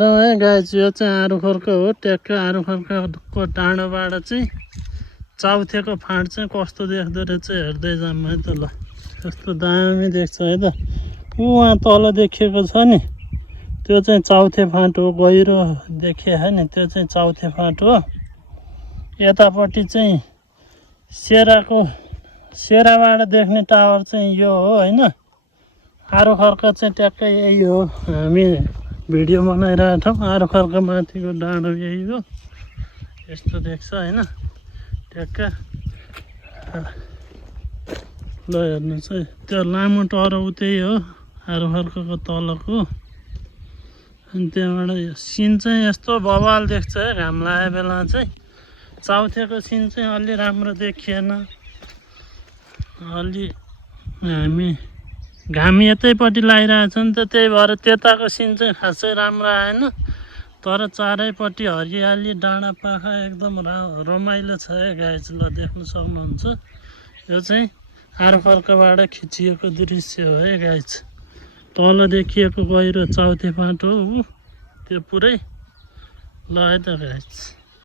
है गाइज, यो चाहिँ आरुखरको हो। ट्याक्क आरुखरको डाँडोबाट चाहिँ चाउथेको फाँट चाहिँ कस्तो देख्दो रहेछ हेर्दै जाऊँ है त। ल कस्तो दामी देख्छ है त। वहाँ तल देखिएको छ नि त्यो चाहिँ चाउथे फाँट हो। गहिरो देखिए है नि त्यो चाहिँ चाउथे फाँट हो। यतापट्टि चाहिँ सेराबाट देख्ने टावर चाहिँ यो हो हैन। आरुखर्क चाहिँ ट्याक्कै यही हो। हामी भिडियो बनाइरहेको छौँ। आरुखर्क माथिको डाँडो यही हो। यस्तो देख्छ हैन ट्याक्क। ल हेर्नुहोस् है त्यो लामो टरो त्यही हो आरुखर्कको तलको। अनि त्यहाँबाट सिन चाहिँ यस्तो बवाल देख्छ है घाम लागेको बेला चाहिँ। चाउथेको सिन चाहिँ अलि राम्रो देखिएन। अलि हामी घाम यतैपट्टि लागिरहेछ नि त, त्यही भएर त्यताको सिन चाहिँ खासै राम्रो आएन। तर चारैपट्टि हरियाली डाँडा पाखा एकदम रमाइलो छ है गाइज। ल देख्न सक्नुहुन्छ यो चाहिँ आरुखर्कबाट खिचिएको दृश्य हो है गाइज। तल देखिएको गहिरो चाउथे फाँट हो त्यो पुरै। ल है त गाइज।